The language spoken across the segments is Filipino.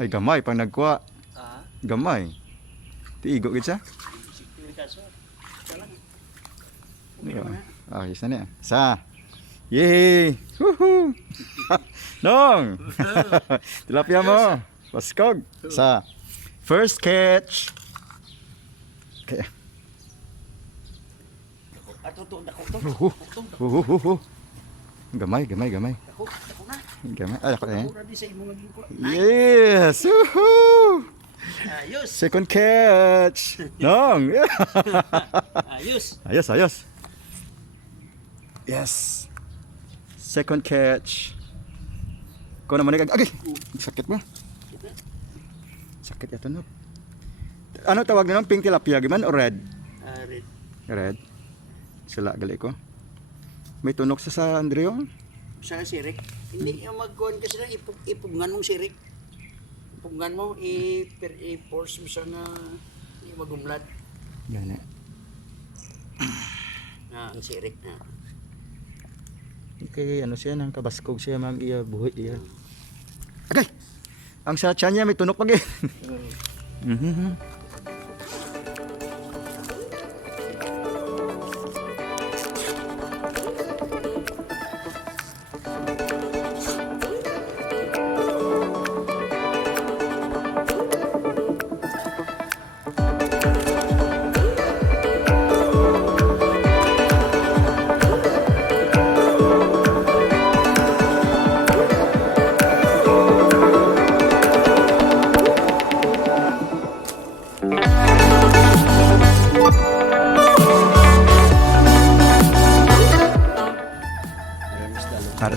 Ay gamay pang nagkuha. Ah, Gamay. Tiigo gid siya. kaso. Ayos na niya. Sa. Yay! Woohoo! Nong! Tilapia mo. Paskog. Sa. First catch. Okay. Ato to, dako to. Gamay. Dako na. Gamay. Ay, ako eh. Dako na di sa imo lagi ko. Yes! Woohoo! Ayos. Second catch. Nong! Ayos. Ayos. Yes. Second catch. Kau naman ni agay. Sakit ba? Sakit ito no. Ano tawag nila? Pink tilapia giman o red? Red. Red. Sila gali ko. May tunok sa Andreo. Sa sirik. Hindi yung magkuhan kasi lang ipugngan mong sirik. Ipugngan mo i-force mo siya na magumlad. Gani. Na ang sirik na. Kay ano siya nang kabaskog siya mag iya buhi iya. Agay. Ang sa tiyan niya may tunok pag eh.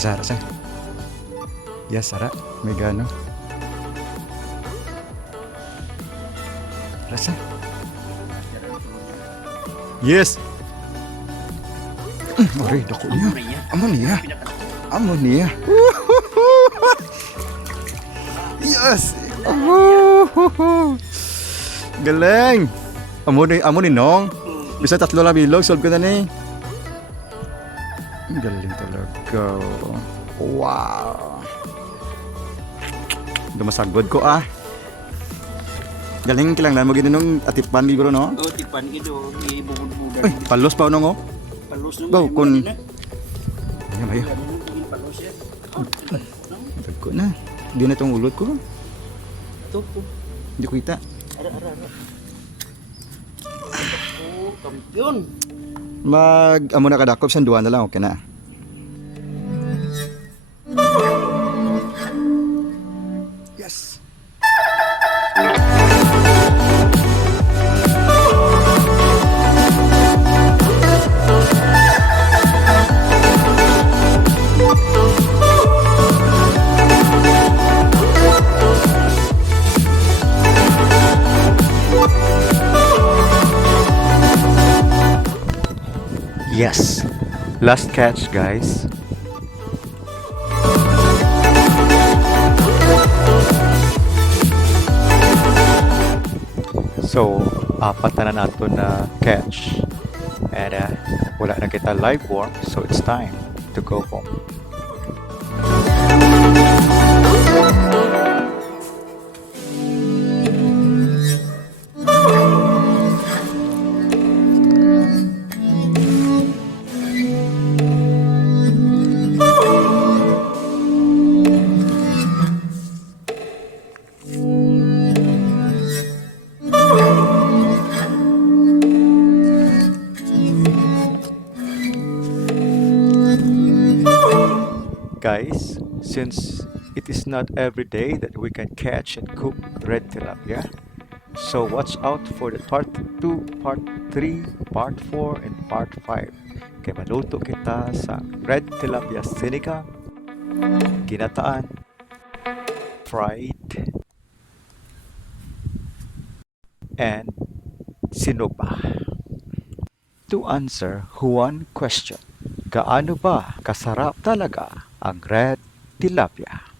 Rasa. Yes, Sara. May Gaano. Rasa. Yes. Ori, dako niya. Amo niya. Yes. Galing. Amo ni Nong. Bisa 3 lang bilog, solve ko na ni. Galing talaga. Wow. Dumasagod ko ah. Galing kilang mo ginanong atipan libro no? Oh, tipan gido, ibubud-budan. Ay, palos pa nung oh. Palos nung. Go kun. Ayan ba yun? Palos yan. Dagko na. Di na itong ulot ko. To. Hindi ko kita. Ara. Oh, kampiyon. Amo na kadakop sa 2 na lang okay na. Yes. Yes. Last catch, guys. So, apat na nato na catch. And wala na kita live worm, so it's time to go home. Guys, since it is not every day that we can catch and cook red tilapia, so watch out for the part 2, part 3, part 4, and part 5. Kaya maluto kita sa red tilapia sinigang, ginataan, fried, and sinugba. To answer one question, gaano ba kasarap talaga ang red tilapia?